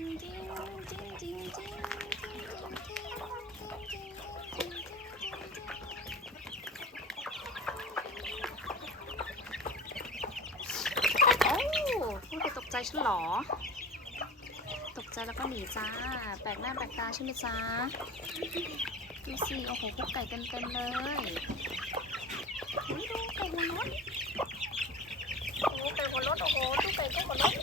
พูดไปตกใจฉันหรอ ตกใจแล้วก็หนีจ้า แปลกหน้าแปลกตาใช่ไหมจ้า ดูสิ โอ้โหคุกไก่เต็มๆเลยอุ๊ยดูไก่หัวรถโอ้ไก่หัวรถโอ้โหตู้ไก่ก็หัวรถ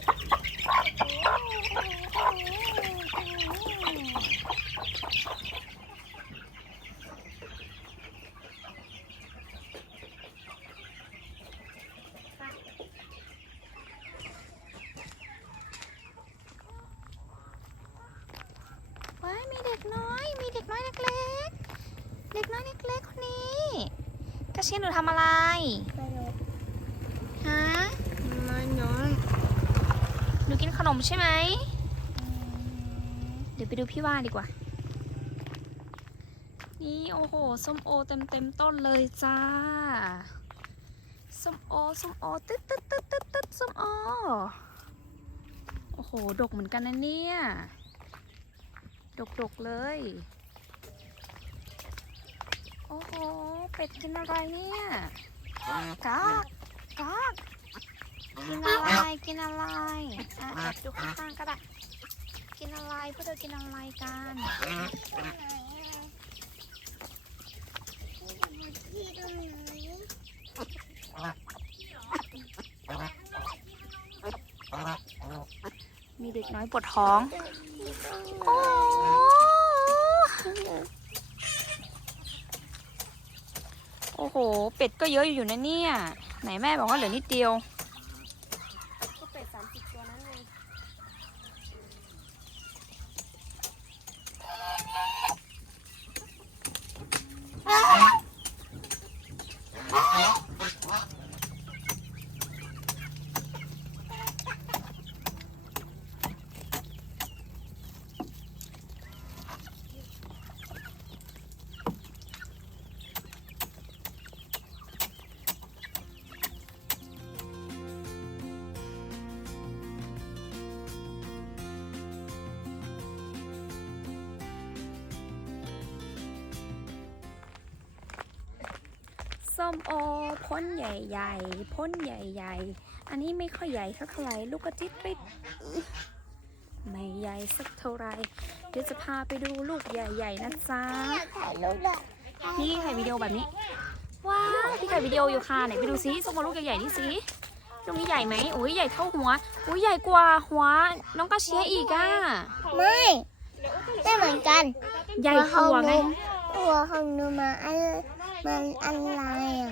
ว้าย มีเด็กน้อย มีเด็กน้อยเล็กๆเด็กน้อยเล็กๆคนนี้กระเชียนหนูทำอะไรฮะมาน้องหนูกินขนมใช่ไหมเดี๋ยวไปดูพี่ว่าดีกว่า นี่โอ้โหส้มโอเต็มเต็มๆต้นเลยจ้าส้มโอส้มโอตึ๊ดตึ๊ดตึ๊ดตึ๊ดตึ๊ดส้มโอโอ้โห ดกเหมือนกันนะเนี่ย ดกๆเลย โอ้โห เป็ดกินอะไรเนี่ยกากกากกินอะไร กินอะไรอะแอบดูข้างๆก็ได้ กินอะไรพวกเธอกินอะไรกัน ที่ตรงไหน มีเด็กน้อยปวดท้อง โอ้โอ้โห เป็ดก็เยอะอยู่นะเนี่ย ไหนแม่บอกว่าเหลือนิดเดียว ส้มโอพ้นใหญ่ๆ พ้นใหญ่ๆ อันนี้ไม่ค่อยใหญ่เท่าไหร่ลูกกระจิ๊ดริดอื้อไม่ใหญ่สักเท่าไหร่เดี๋ยวจะพาไปดูลูกใหญ่ๆนะจ๊ะอยากถ่ายรูปด้วยนี่ถ่ายวิดีโอแบบนี้ ว้าวพี่ถ่ายวิดีโออยู่ค่ะไหนไปดูซิส้มโอลูกใหญ่ๆนี่สิลูกนี้ใหญ่ไหมโอ้ยใหญ่เท่าหัวโอ้ยใหญ่กว่าหัวน้องกระเชียอีกอะไม่ไม่เหมือนกัน ใหญ่กว่าไงหัวของหนูมาอัน มันอะไรอะ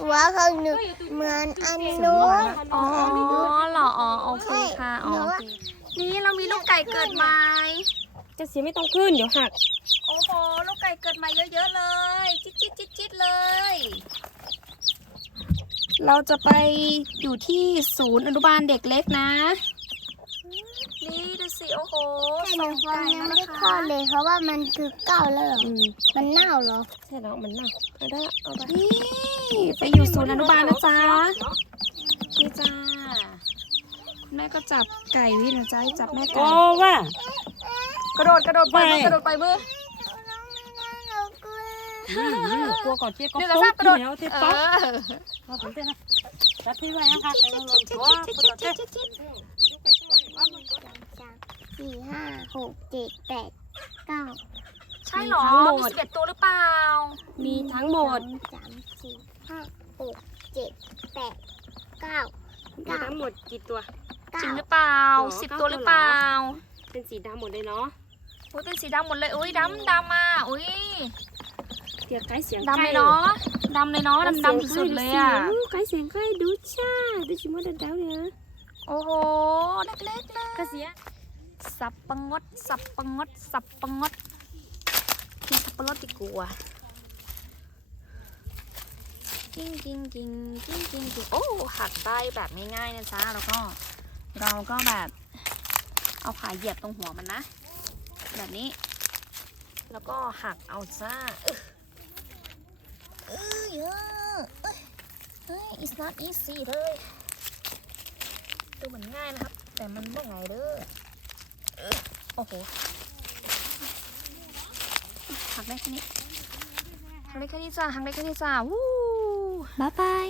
หัวของหนูเหมือนอันนู้นอ๋อเหรออ๋อโอเคค่ะอ๋อโอเคนี่เรามีลูกไก่เกิดใหม่จะเสียไม่ต้องขึ้นเดี๋ยวหัก โอ้โหลูกไก่เกิดใหม่เยอะๆเลย จิ๊ดจิ๊ดจิ๊ดจิ๊ดเลย เราจะไปอยู่ที่ศูนย์อนุบาลเด็กเล็กนะนี่ดูสิ โอ้โหแต่หนูฟังยังไม่ได้คลอดเลย เพราะว่ามันคือเก่าแล้วเหรออืมมันเน่าเหรอใช่แล้วมันน่ะเอาได้เอาไปนี่ไปอยู่ศูนย์อนุบาลนะจ๊ะนี่จ้าแม่ก็จับไก่วินะจ๊ะจับแม่ไก่ โอ้ว่า กระโดดกระโดดไปมือกระโดดไปมืออืมอืมกลัวก่อนเจ๊ก็เดี๋ยวป๊จะทราบกระโดดแล้วเจ๊เอป๊อกอเอาผมเต้นนะจับพี่ไว้ยังค่ะไปลงลงตัวปวดเต้ สี่ห้าหกเจ็ดแปดเก้า ใช่เหรอมีสิบเอ็ดตัวหรือเปล่า มีทั้งหมดสามสี่ห้าหกเจ็ดแปดเก้ามีทั้งหมดกี่ตัว จริเก้างหรือเปล่าหรอสิบเก้าตัวหรือเปล่าเป็นสีดำหมดเลยเนาะโอ้ยเป็นสีดำหมดเลยอุ้ยดำดำอะอุ้ยเดี๋ยวใกล้เสียงดำเลยเนาะดำเลยเนาะดำดำสุดๆเลยอะใกล้เสียงใกล้ดูช่าดูชิมว่าเดาเนี่ยโอ้โหเล็กๆเลยกระเสีย สับปะงด สับปะงด สับปะงดกินสับปะรดดีกว่ากิ้งกิ้งกิ้งกิ้งกิ้งกิ้งโอ้หักได้แบบง่ายๆนะจ๊ะแล้วก็เราก็แบบเอาขาเหยียบตรงหัวมันนะ แบบนี้ แล้วก็หักเอาจ้าเออเยอะเอ้ยเฮ้ย it's not easy เลยดูเหมือนง่ายนะครับ แต่มันไม่ง่ายเด้อ โอ้โหหักได้แค่นี้หักได้แค่นี้จ้าหักได้แค่นี้จ้าวู้บ๊ายบาย